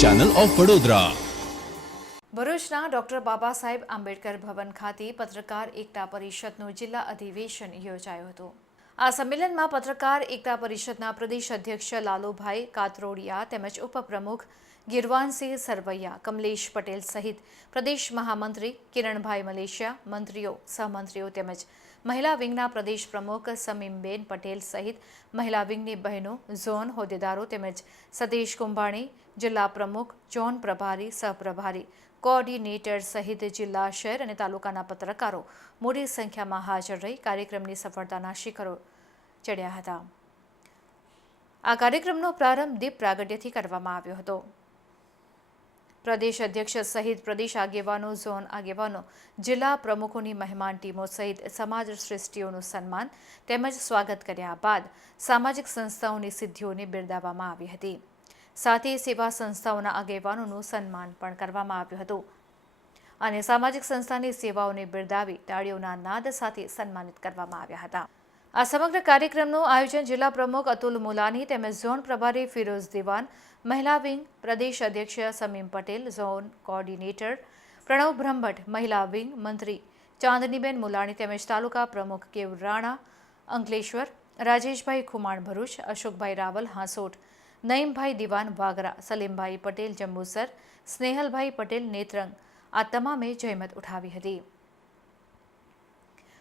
Channel of Vadodara ભરૂચના doctor Baba Saheb Ambedkar ભવન ખાતે પત્રકાર એકતા પરિષદનું જિલ્લા અધિવેશન યોજાયું હતું. આ સંમેલનમાં પત્રકાર એકતા પરિષદના પ્રદેશ અધ્યક્ષ લાલુભાઈ કાતરોડિયા તેમજ ઉપપ્રમુખ ગિરવાનસિંહ સરવૈયા, કમલેશ પટેલ સહિત પ્રદેશ મહામંત્રી કિરણભાઈ મલેશિયા, મંત્રીઓ, સહમંત્રીઓ તેમજ મહિલા વિંગના પ્રદેશ પ્રમુખ સમીમબેન પટેલ સહિત મહિલા વિંગની બહેનો, ઝોન હોદ્દેદારો તેમજ સતીશ કુંભાણી, જિલ્લા પ્રમુખ ઝોન પ્રભારી સહપ્રભારી કોઓર્ડિનેટર સહિત જિલ્લા શહેર અને તાલુકાના પત્રકારો મોટી સંખ્યામાં હાજર રહી કાર્યક્રમની સફળતાના શિખરો ચડ્યા હતા. આ કાર્યક્રમનો પ્રારંભ દીપ પ્રાગટ્યથી કરવામાં આવ્યો હતો. પ્રદેશ અધ્યક્ષ સહિત પ્રદેશ આગેવાનો, ઝોન આગેવાનો, જિલ્લા પ્રમુખોની મહેમાન ટીમો સહિત સમાજ શ્રેષ્ઠીઓનું સન્માન તેમજ સ્વાગત કર્યા બાદ સામાજિક સંસ્થાઓની સિદ્ધિઓને બિરદાવવામાં આવી હતી. સાથે સેવા સંસ્થાઓના આગેવાનોનું સન્માન પણ કરવામાં આવ્યું હતું. અને સામાજિક સંસ્થાની સેવાઓને બિરદાવી, તાળીઓના નાદ સાથે સન્માનિત કરવામાં આવ્યા હતા. આ સમગ્ર કાર્યક્રમનું આયોજન જિલ્લા પ્રમુખ અતુલ મુલાની તેમજ ઝોન પ્રભારી ફિરોઝ દિવાન, મહિલા વિંગ પ્રદેશ અધ્યક્ષ સમીમ પટેલ, ઝોન કોઓર્ડિનેટર પ્રણવ બ્રહ્મભટ્ટ, મહિલા વિંગ મંત્રી ચાંદનીબેન મુલાણી તેમજ તાલુકા પ્રમુખ કેવ રાણા, અંકલેશ્વર, રાજેશભાઈ ખુમાણ ભરૂચ, અશોકભાઈ રાવલ હાંસોટ નઈમભાઈ દિવાન વાગરા, સલીમભાઈ પટેલ જંબુસર, સ્નેહલભાઈ પટેલ નેત્રંગ આ તમામે જહેમત ઉઠાવી હતી.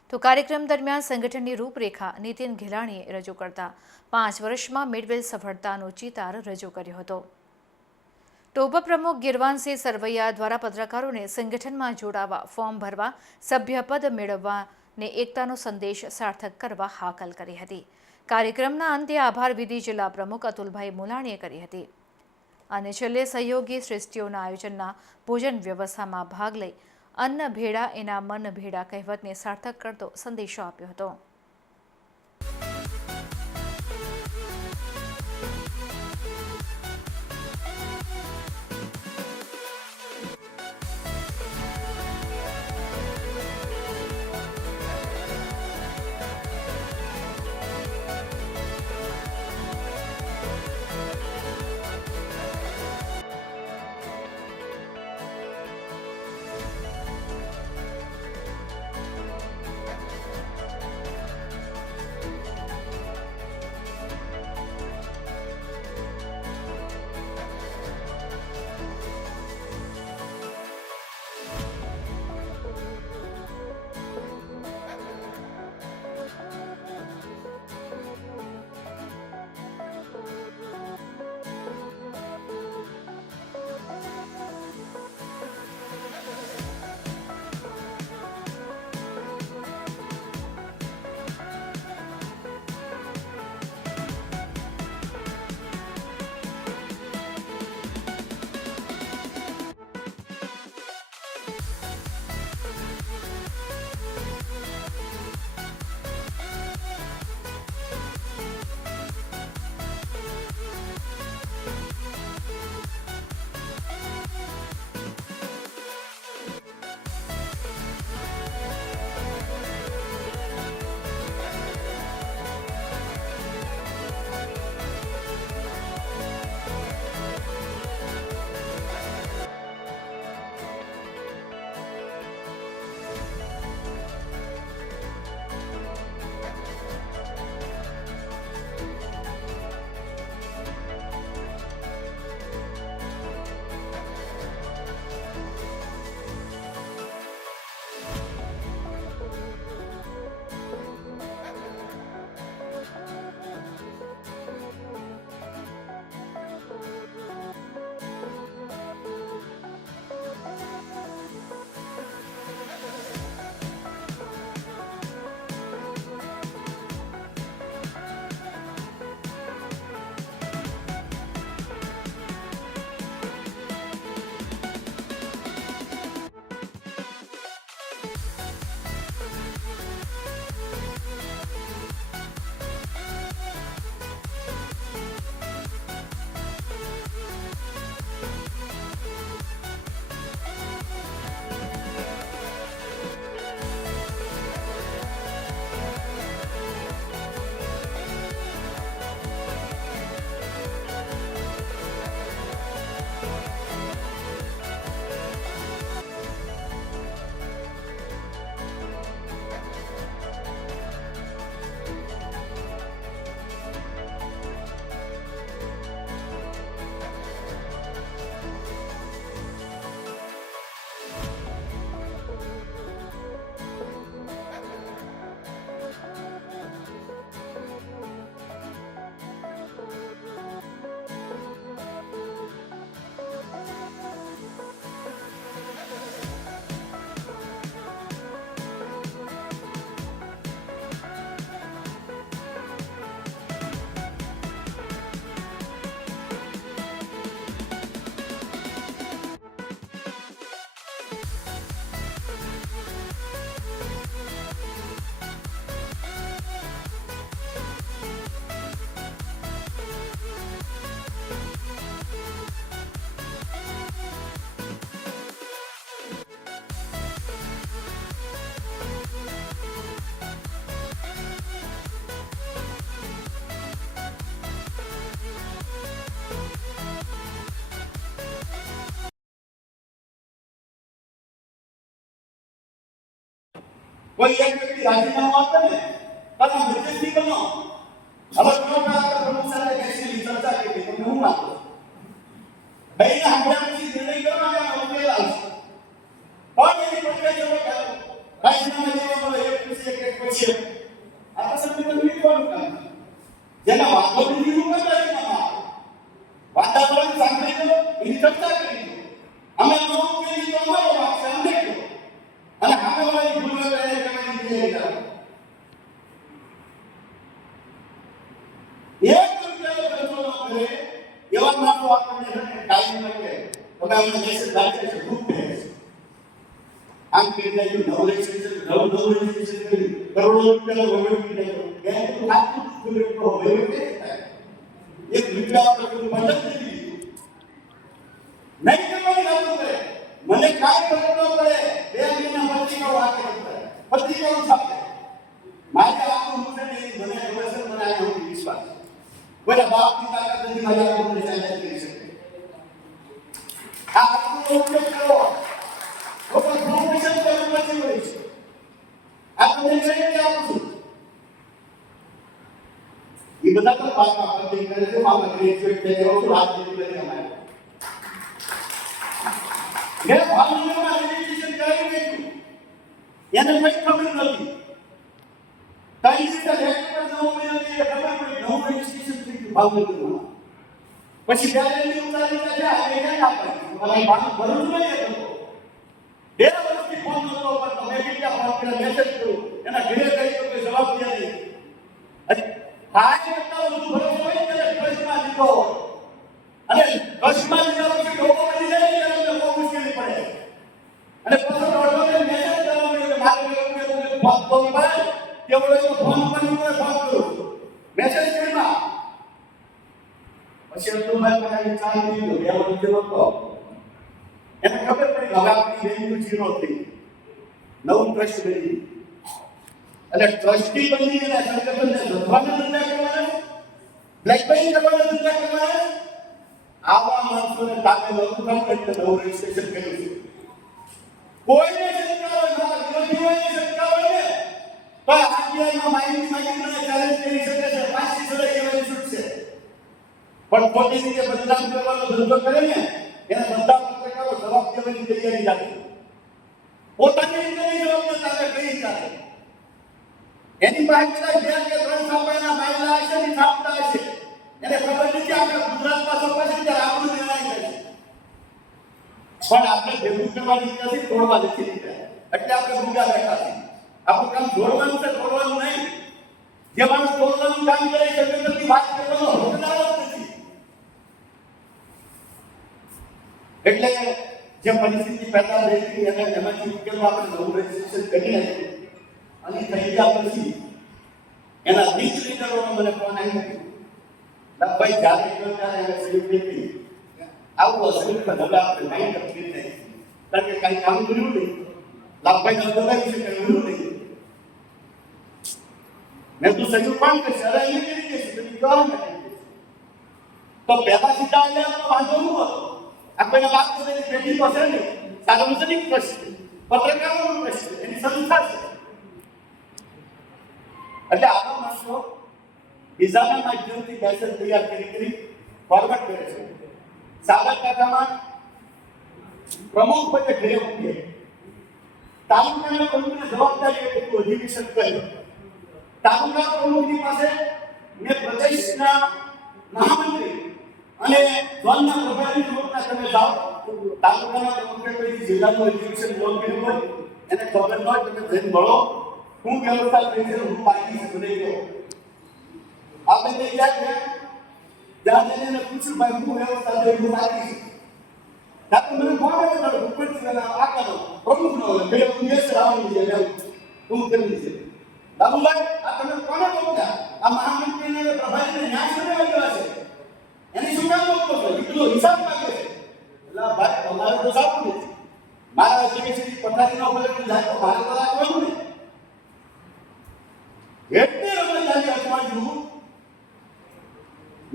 તો કાર્યક્રમ દરમિયાન સંગઠનની રૂપરેખા નીતિન ઘેલાણીએ રજૂ કરતા પાંચ વર્ષમાં મેળવેલ સફળતાનો ચિતાર રજૂ કર્યો હતો. તો ઉપપ્રમુખ ગિરવાનસિંહ સરવૈયા દ્વારા પત્રકારોને સંગઠનમાં જોડાવા ફોર્મ ભરવા, સભ્યપદ મેળવવા ને એકતાનો સંદેશ સાર્થક કરવા હાકલ કરી હતી. કાર્યક્રમના અંતે આભાર વિધિ જિલ્લા પ્રમુખ અતુલભાઈ મુલાણીએ કરી હતી. અને છેલ્લે સહયોગી શ્રેષ્ઠીઓના આયોજનના ભોજન વ્યવસ્થામાં ભાગ લઈ અન્ન ભેળા એના મન ભેળા કહેવતને સાર્થક કરતો સંદેશો આપ્યો હતો. કોઈ એક વ્યક્તિ રાજીનામું આપે ને તમે મધ્યસ્થી બનો હવે તમે આપણા પ્રમુખ સાથે બેસીને ચર્ચા કરી તમને હું લાગુ ભાઈ સાંભળ્યા પછી નિર્ણય કરવાનો અને ઉકેલ આવશે પણ એની પ્રક્રિયા જેવો કે રાજીનામા જેવો બોલે એક પછી એક એક પછી એક આ તો સંવિધાન વિરોધનું કામ છે. જેના વાંધો નથી એવું ન રાજીનામા આપે. વાતાવરણ સાંભળી લો એની ચર્ચા કરી લો અમે તો ઉકેલી તો અમારો વાક છે અમને કહો અને સામે વાળી ભૂલ હોય તો એને કરવાની તૈયારી કરો એક રૂપિયાનો ખર્ચો ન કરે એવા માણસો આપણને છે ને કાયમ ન કહે તમે અમને મેસેજ રાખે છે ખૂબ કહે છે આમ કરી નાખ્યું નવ રજીસ્ટ્રેશન નવ નવ રજીસ્ટ્રેશન કર્યું કરોડો રૂપિયાનો વહીવટ કરી નાખ્યો બેંક તો ખાતું જ ખુલ્લું એટલો વહીવટ કેવી રીતે થાય એક રૂપિયા પર કોઈ મદદ નથી લીધી નહીં કરવાની વાતો કરે મને કાંઈ ફરક ન પડે બે મહિના પત્રિકાઓ વાંચે કરે પત્રિકાઓ છાપે મારે આખું મુખે નહીં મને ખબર છે મને આ એવું વિશ્વાસ છે. કોઈના બાપની તાકાત નથી મારી આંખોને ચાલ્યા કરી શકે આ આંખનો ઉપયોગ કરો લોકો પ્રોફેશન કરવું નથી હોય છે આ તમને ગેરંટી આપું છું એ બધા પણ પાક આપણે કરે છે મામા ગ્રેજ્યુએટ થઈ ગયો છું હાથ જેવી બધી અમારે મેં ભાવનગરમાં રજીસ્ટ્રેશન કરાવી દીધું એને કંઈ ખબર નથી કઈ રીતે લેટર જવું મળ્યું પછી બેલેન્સની ઉતારી ગયા એ ક્યાં આપણે મારા નહીં હતો વર્ષથી ફોન નતો મેસેજ કર્યો એના ઘરે ગઈ તો કોઈ જવાબ દે નહીં અરે હાય કરતા વધુ ભરોસો હોય ને ત્યારે કચ્છમાં લીધો હોય. અને કચ્છમાં લીધા પછી લોકો બની જાય ને ત્યારે અમને બહુ મુશ્કેલી પડે અને પછી દોઢો મેસેજ કરવા મળ્યો કે મારે એવું કે ફોન તો ભાઈ કેવડો તો ફોન કરી મને ફોન કરું મેસેજ કર્યા પછી અબ્દુલભાઈ પાસે ચાલ દીધો બે વર્ષ જેવો તો એને ખબર પડી હવે આપણી વેલ્યુ ઝીરો થઈ નવું ટ્રસ્ટ બની એટલે ટ્રસ્ટી બની અને સંગઠનને ધંધાના ધંધા કરવાના બ્લેકમેઇલ કરવાના ધંધા કરવાના આવા માણસોને તાકે નવું કામ કરીને નવું રજીસ્ટ્રેશન કર્યું છે. કોઈને શંકા હોય ના વિરોધીઓને શંકા હોય ને, તો આરબીઆઈમાં માહિતી માંગી મને ચેલેન્જ કરી શકે છે, પાંચથી સદા કહેવાની છૂટ છે પણ ખોટી રીતે બદનામ કરવાનો ધંધો કરે ને, એને બધા પત્રકારો જવાબ દેવાની તૈયારી રાખે. પોતાની રીતે જવાબ દેતા આવે કઈ ચાલે? એની પાસે બે કે ત્રણ છાપાના માયલા હશે ને, છાપતા હશે. એને ખબર નથી આપણે ગુજરાતમાં છપાશે ત્યારે આપણું નિર્ણય કરે પણ આપણે ભેગું કરવાની નથી તોડવા નથી એટલે આપણે ભૂગા બેઠા છીએ. આપણું કામ જોડવાનું છે, તોડવાનું નહીં. જે માણસ તોડવાનું કામ કરે છે, તે વાત કરવાનો હકદાર નથી. એટલે જે પરિસ્થિતિ પેદા થઈ હતી એને એમાંથી ઉકેલવા આપણે નવું રજીસ્ટ્રેશન કરી અને થઈ ગયા પછી એના રીચ લીડરોનો મને ફોન આવ્યો. ભાઈ, જ્યારે ત્યારે એને સ્લીપ આવું હશે તો હવે આપણે નહીં તકલીફ નહીં કારણ કે કાંઈ કામ કર્યું નહીં લાભભાઈ નંદભાઈ વિશે કહ્યું નહીં મેં તું સહયોગ પણ કરશે અરે એને કરી દેશે તો કહો ને તો પહેલા સીધા આવ્યા તો વાંધો શું હતો આપણને વાત કરેલી પેઢી તો છે ને સાર્વજનિક પ્રશ્ન પત્રકારોનો પ્રશ્ન એની સંસ્થા છે એટલે આવા માણસો વિઝાના માધ્યમથી મેસેજ તૈયાર કરી કરી ફોરવર્ડ કરે છે સાબરકાંઠામાં પ્રમુખ પદે ઘરે મૂકે તાલુકાના પ્રમુખને જવાબદારી એ બધું અધિવેશન કર્યું. તાલુકા પ્રમુખની પાસે મેં પ્રદેશના મહામંત્રી અને ઝોનના પ્રભારી પ્રમુખના તમે જાઓ તાલુકાના પ્રમુખને કોઈ જિલ્લાનું અધિવેશન લોન કર્યું હોય, એને ખબર ન હોય, તમે જઈને મળો. હું વ્યવસ્થા કરી હું પાર્ટી છે ગયો આપણે તે યાદ છે જ્યાં જઈને એને પૂછ્યું ભાઈ હું વ્યવસ્થા કરી હું પાર્ટી છું ત્યાં તો મને ફોન આવ્યો હતો ઉપરથી એના આકાનો પ્રમુખ નો બે હું બેસ રાવણી છે મેં હું કરી છે બાબુભાઈ આ તમે કોને મોકલ્યા આ મહામંત્રીને અને પ્રભારીને ન્યાય શું આવ્યો છે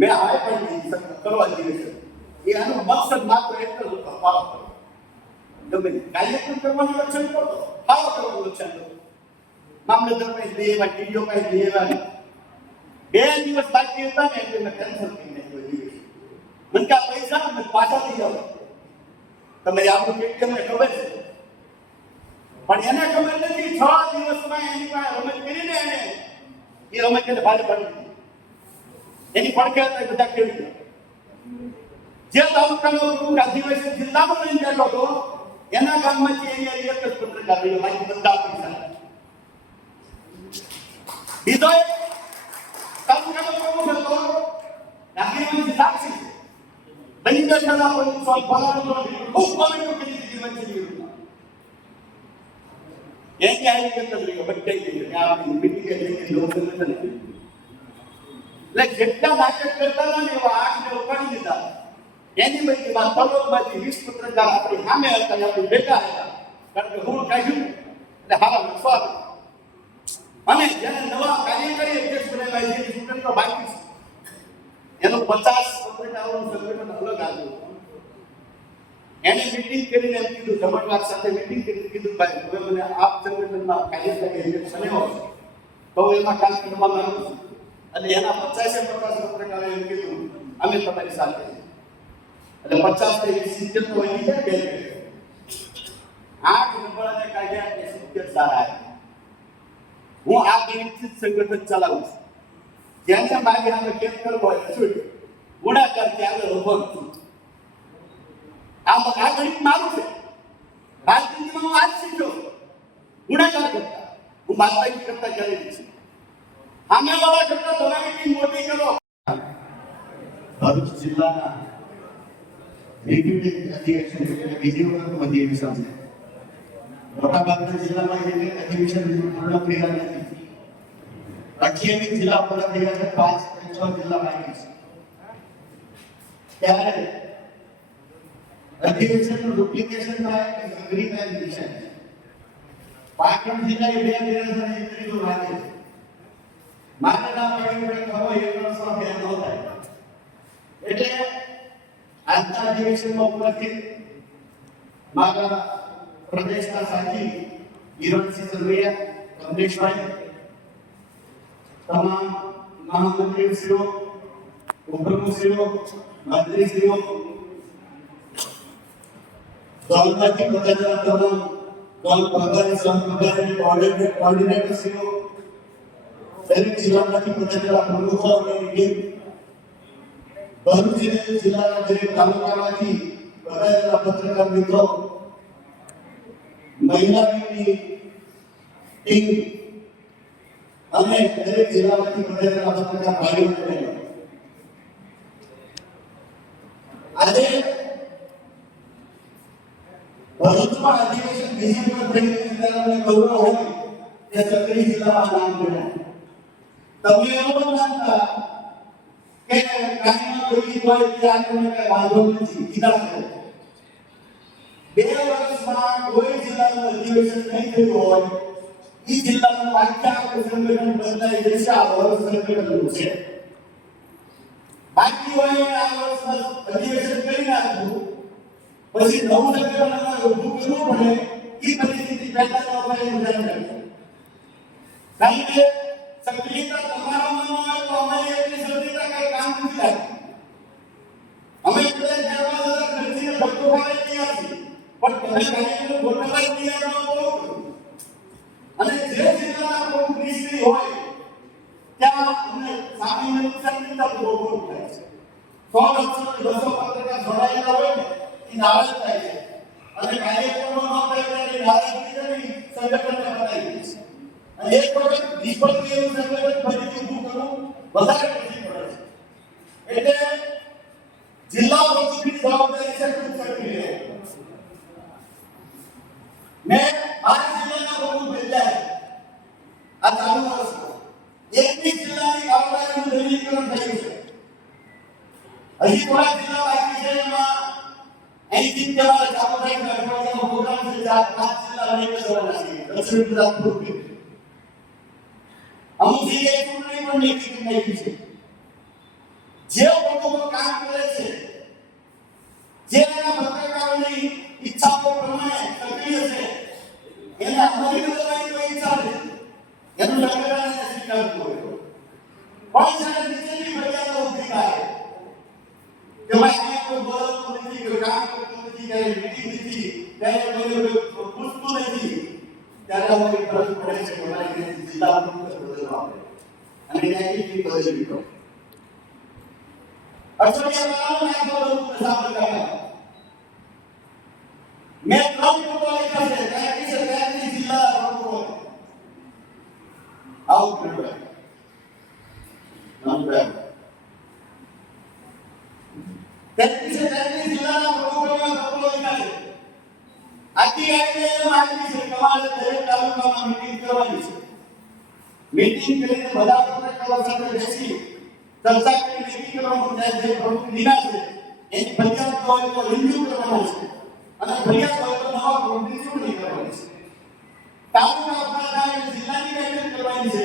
મેં હાય પણ કરવા અધિવેશન એ આનો મકસદ માત્ર એક જ હતો, ફાળો કરવો. કાર્યક્રમ કરવાનું લક્ષણ કરતો ફાળો કરવાનું લક્ષણ કરતો મામલતદાર પાસે બે એવા, ટીડીઓ પાસે બે એવા બે દિવસ બાકી હતા ને એટલે મેં કેન્સલ કરી નાખ્યો મને કે પૈસા મને પાછા લઈ જાઓ તમે આપણું કેટલી અમને ખબર છે. પણ એને ખબર નથી, છ દિવસમાં એની પાસે રમત કરીને એને. એ રમત એને ભારે દીધી. એની પડખે હતા એ બધા ખેડી ગયા જે તાલુકાનો પ્રમુખ આદિવાસી જિલ્લામાં લઈને બેઠો હતો એના ગામમાંથી અહીંયા એક જ પત્રકાર રહ્યો બાકી બધા પૈસા બીજો એક તાલુકાનો પ્રમુખ હતો નાગરિકમાંથી સાક્ષી બની બેઠેલા પોલીસ ફલાણો ખૂબ કોમેન્ટો કરી દીધી વચ્ચેની વિરુદ્ધમાં. એની આવી એક જ રહ્યો બધાઈ ગઈ કે આ મીટિંગે જઈને લોકો નથી એટલે જેટલા નાટક કરતા હતા ને એવા આંખને ઉપાડી દીધા. એની બધીમાં તલોદમાંથી વીસ પત્રકાર આપણી સામે હતા આપણે ભેગા હતા. કારણ કે હું કાઢ્યું એટલે હારા સ્વાગત અને જેને નવા કાર્યકારી અધ્યક્ષ બનાવ્યા છે તો બાકી છે. એનું પચાસ પત્રકારોનું સંગઠન અલગ આવ્યું. એને મીટિંગ કરીને એમ કીધું, જમણવાર સાથે મીટિંગ કરીને કીધું, ભાઈ હવે મને આપ સંગઠનમાં કાર્યકારી અધ્યક્ષ બન્યો તો એમાં કામ કરવા માંગુ અને એના પચાસે પચાસ પત્રકારોએ એમ કીધું અમે તમારી સાથે છીએ. એટલે પચાસથી સિત્તેર તો એની છે બે આઠ નંબરને કાઢ્યા કે સિત્તેર સારા આવ્યા. હું આ ગણિતથી જ સંગઠન ચલાવું છું જેને મારી સામે કેમ કરવો હોય શું ગુણાકાર ત્યારે ઊભો છું આ આ ગણિત મારું છે રાજનીતિમાં હું આજ શીખ્યો ગુણાકાર કરતા હું બાદબાકી કરતા ક્યારે નથી સામે વાળા કરતા એટલે જિલ્લામાં રેગ્યુલેટ અધિવેશન પૂર્ણ થયા જિલ્લા પાંચ છ જિલ્લા બાકી છે. ત્યારે અધિવેશનનું ડુપ્લિકેશન થાય કે અઘરી થાય? છે. પાટણ મારે ના પડ્યું પડે ખરો એક વર્ષમાં બે ન થાય. એટલે આજના અધિવેશનમાં ઉપસ્થિત મારા પ્રદેશના સાથી હિરણસિંહ સરવૈયા કમલેશભાઈ તમામ મહામંત્રીશ્રીઓ, ઉપપ્રમુખશ્રીઓ, મંત્રીશ્રીઓ દોલમાંથી પધારેલા તમામ દોલ પ્રભારી સહપ્રભારી કોર્ડિનેટર કોર્ડિનેટરશ્રીઓ દરેક જિલ્લામાંથી પધારેલા પ્રમુખો અને ટીમ ભરૂચ જિલ્લાના દરેક તાલુકામાંથી પધારેલા પત્રકાર મિત્રો મહિલા ટીમ અને દરેક જિલ્લામાંથી પધારેલા પત્રકાર ભાઈઓ અને આજે ભરૂચમાં અધિવેશન થઈ રહ્યું છે ગૌરવ હોય તે સક્રિય જિલ્લામાં નામ જોડાય. તમે એવું માનતા કે કાયમાં કોઈ કોઈ ત્યાં તમને કઈ વાંધો નથી, કીધા છે. બે વર્ષમાં કોઈ જિલ્લાનું અધિવેશન નહીં થયું હોય એ જિલ્લાનું આખા સંગઠન બદલાઈ જશે, આ વર્ષ સંગઠન છે. બાકી હોય આ વર્ષમાં અધિવેશન કરી નાખ્યું, પછી નવું સંગઠન ઊભું કરવું પડે એ પરિસ્થિતિ અમારે મજા નથી કારણ કે સક્રિયતા તમારા મનમાં હોય તો અમારી એટલી સક્રિયતા કઈ કામ નથી લાગતી અમે છીએ. પણ અને જે હોય, ત્યાં અમને છે. સો જોડાયેલા હોય ને, એ નારાજ થાય છે. અને કાર્યક્રમો ન થાય ત્યારે નારાજગી કરી દે છે. એક વખત દીપક થયેલું સંગઠન ફરીથી ઊભું કરવું વધારે કઠિન પડે છે એટલે જિલ્લા પ્રમુખની જવાબદારી છે ખૂબ સક્રિય રહેવું. મેં આ જિલ્લાના પ્રમુખ બદલ્યા છે. આ ચાલુ વર્ષમાં એકવીસ જિલ્લાની કામગીરીનું નવીનીકરણ થયું છે હજી થોડા જિલ્લા બાકી છે એમાં અહીંથી તમારે ચામુંડાના અઠવાડિયાનો પ્રોગ્રામ છે ચાર પાંચ જિલ્લા લઈને જવાના છે દક્ષિણ ગુજરાત પૂર્વે અમુક જગ્યાએ ચૂંટણી પણ નીકળી નાખી છે જે પ્રમુખો કામ કરે છે જે એના પત્રકારોની ઈચ્છાઓ પ્રમાણે સક્રિય છે એને સંગઠન સ્વીકારતું હોય પણ જ્યારે નીચેની ફરિયાદો ઊભી થાય? કે ભાઈ અહીંયા કોઈ બોલતું નથી, કોઈ કામ કરતું નથી ક્યારે મીટિંગ નથી ક્યારે કોઈ કોઈ પૂછતું નથી. ત્યારે અમને ફરજ પડે છે અહીંયાથી જિલ્લા પ્રમુખ બદલવા પડે અને ત્યાંથી બદલવી પડે અઠવાડિયા પહેલા મેં આ બધું સાંભળ કર્યા મેં ત્રણ લોકો લખ્યા છે, ત્યાંથી છે, ત્યાંથી જિલ્લા પ્રમુખો નંબર ત્યાંથી છે ત્યાંથી જિલ્લાના પ્રમુખોના લખ્યા છે આખી આઈને માહિતી છે તમારે દરેક તાલુકામાં મીટિંગ કરવાની છે મીટિંગ કરીને બધા પત્રકારો સાથે બેસી ચર્ચા કરી નક્કી કરવાનું થાય જે પ્રમુખ લીધા છે એની ફરિયાદ હોય તો રિન્યુ કરવાનો છે અને ફરિયાદ હોય તો નવા છે તાલુકા અપરાધ થાય એટલે જિલ્લાની બેઠક કરવાની છે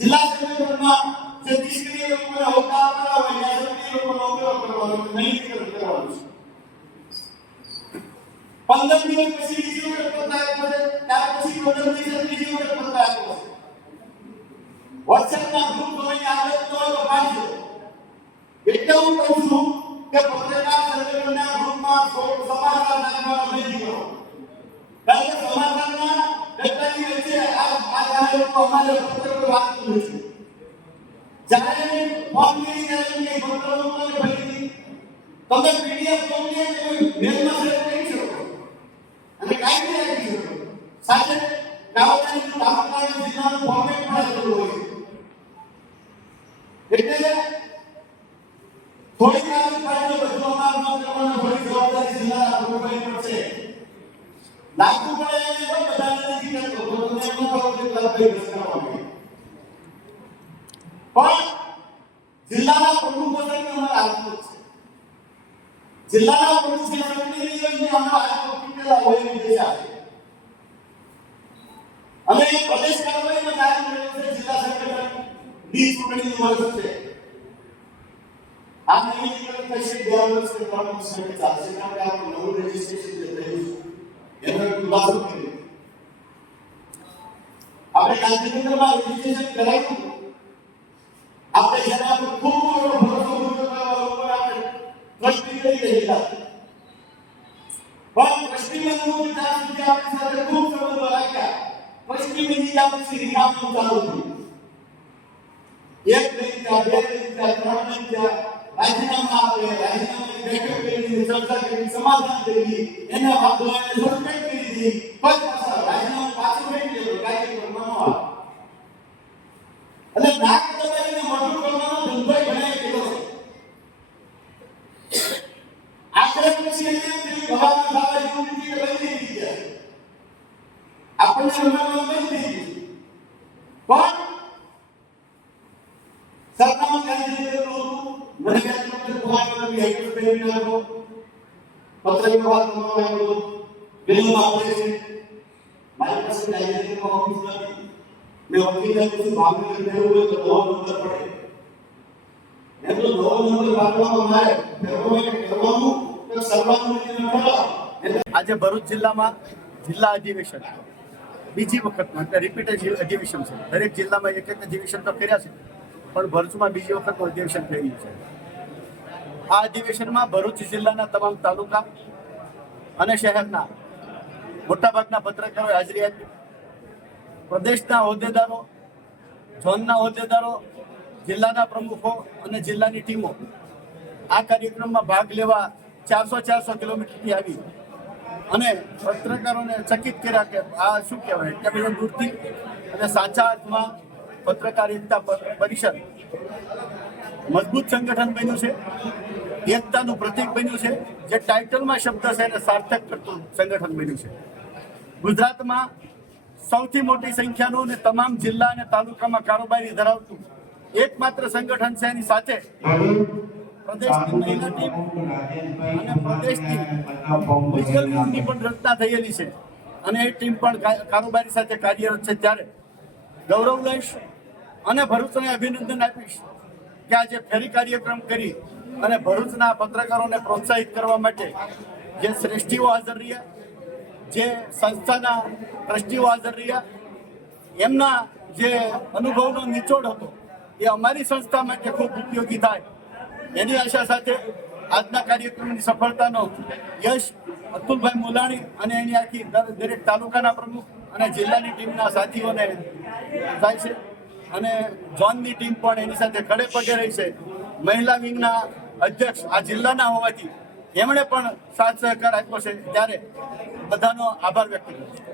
જિલ્લા સંગઠનમાં જે નિષ્ક્રિય લોકોને હોદ્દા આપેલા હોય ત્યાં સક્રિય લોકોનો ઉપયોગ કરવાનો છે નવીનીકરણ કરવાનું છે પંદર દિવસ પછી બીજી વખત પત્તા આપ્યો છે ત્યાર પછી પંદર દિવસ ત્રીજી વખત પત્તા આપ્યો છે વોટ્સએપના ગ્રુપ તમારી આદત ન હોય તો પાડજો એટલે હું કહું છું કે પત્રકાર સંગઠનના ગ્રુપમાં થોડું સમાચાર નાખવાનો નહીં કરો કારણ કે સમાચારના ડેટાની વચ્ચે આ આ જાહેર લોકો અમારે પત્રકો વાંચતું નથી જ્યારે ફોન કરી ત્યારે એમને પત્રો મોકલે ફરીથી તમે પીડીએફ મોકલીએ તો મેલમાં શેર કરી શકો અને કાંઈ બી રાખી શકો સાથે ગામડાની તાલુકાના જિલ્લાનું ફોર્મેટ પણ આપેલું હોય છે એટલે થોડી વાર પાછળ બધું અમાર ન કરવાનો થોડી જવાબદારી જિલ્લાના પ્રમુખોની પણ છે લાગુ પડે એને પણ બધાને નથી કરતો તો તમને એમ ન કહો કે ક્લબભાઈ બસ કરવાનું પણ જિલ્લાના પ્રમુખો તરીકે અમારે આવતું છે જિલ્લાના પ્રમુખ સંગઠનની યોજના અમારા હાથમાં કેટલા હોય એવી દિશા છે અમે એ પ્રદેશ કાર્યવાહીમાં કાર્ય કર્યું છે જિલ્લા સંગઠનની ચૂંટણીનું વર્ષ છે આ નવીનીકરણ થશે બે વર્ષ કે ત્રણ વર્ષ માટે ચાલશે કારણ કે આપણું નવું રજીસ્ટ્રેશન જે થયું છે એનો પણ ટ્રસ્ટી બનવું ત્યાં સુધી આપણી સાથે ખૂબ સંબંધો રાખ્યા. એક નહીં બે નહીં ત્રણ નહીં ત્યાં રાજીનામા આપે, રાજીનામાની બેઠક કરી ચર્ચા કરી સમાધાન કરી, એના એને સસ્પેન્ડ કરી દીધી. પાછું મેળવી લીધું કાર્યક્રમમાં ન આવે એટલે નાક દબાઈને મોઢું કરવાનો ધંધો ઘણા કર્યો છે આખરે પછી એને એમ થયું ભગવાન સારા એવું નથી કે બની થઈ ગયા આપણને રમવાનું બંધ થઈ ગયું પણ સરકારમાં કાંઈ નહીં કરેલું હતું મને ક્યાંક વખતે ફોન કર્યો કે હાઈકોર્ટ કરી નાખો વાત કરવામાં આવ્યો એને આજે ભરૂચ જિલ્લામાં જિલ્લા અધિવેશન. બીજી વખત એટલે રિપીટ અધિવેશન છે. દરેક જિલ્લામાં એક એક અધિવેશન તો કર્યા છે, પણ ભરૂચમાં બીજી વખત અધિવેશન થઈ છે. આ અધિવેશનમાં ભરૂચ જિલ્લાના તમામ તાલુકા અને શહેરના મોટાભાગના પત્રકારોએ હાજરી આપી. પ્રદેશના હોદ્દેદારો, ઝોનના હોદ્દેદારો, જિલ્લાના પ્રમુખો અને જિલ્લાની ટીમો આ કાર્યક્રમમાં ભાગ લેવા ચારસો ચારસો કિલોમીટરથી આવી. અને પત્રકારોને ચકિત કર્યા કે આ શું કહેવાય? એટલા બધા દૂરથી અને સાચા અર્થમાં પત્રકારિતા પરિષદ. મજબૂત સંગઠન બન્યું છે. એકતાનું પ્રતીક બન્યું છે, જે ટાઇટલમાં શબ્દ છે એને સાર્થક કરતું સંગઠન બન્યું છે. ગુજરાતમાં સૌથી મોટી સંખ્યાનું અને તમામ જિલ્લા અને તાલુકામાં કારોબારી ધરાવતું એકમાત્ર સંગઠન છે એની સાથે અને પ્રદેશની લીગલ પણ રચના થયેલી છે. અને એ ટીમ પણ કારોબારી સાથે કાર્યરત છે ત્યારે. ગૌરવ લઈશ અને ભરૂચને અભિનંદન આપીશ કે આજે ફેરી કાર્યક્રમ કરી અને ભરૂચના પત્રકારોને પ્રોત્સાહિત કરવા માટે જે શ્રેષ્ઠીઓ હાજર રહ્યા, જે સંસ્થાના ટ્રસ્ટીઓ હાજર રહ્યા, એમના જે અનુભવનો નિચોડ હતો, એ અમારી સંસ્થા માટે ખૂબ ઉપયોગી થાય. એની આશા સાથે આજના કાર્યક્રમની સફળતાનો યશ અતુલભાઈ મોલાણી અને એની આખી દર- દરેક તાલુકાના પ્રમુખ અને જિલ્લાની ટીમના સાથીઓને થાય છે. અને જોનની ટીમ પણ એની સાથે ખડે પગે રહી છે. મહિલા વિંગના અધ્યક્ષ આ જિલ્લાના હોવાથી એમણે પણ સાથ સહકાર આપ્યો છે. ત્યારે બધાનો આભાર વ્યક્ત કર્યો.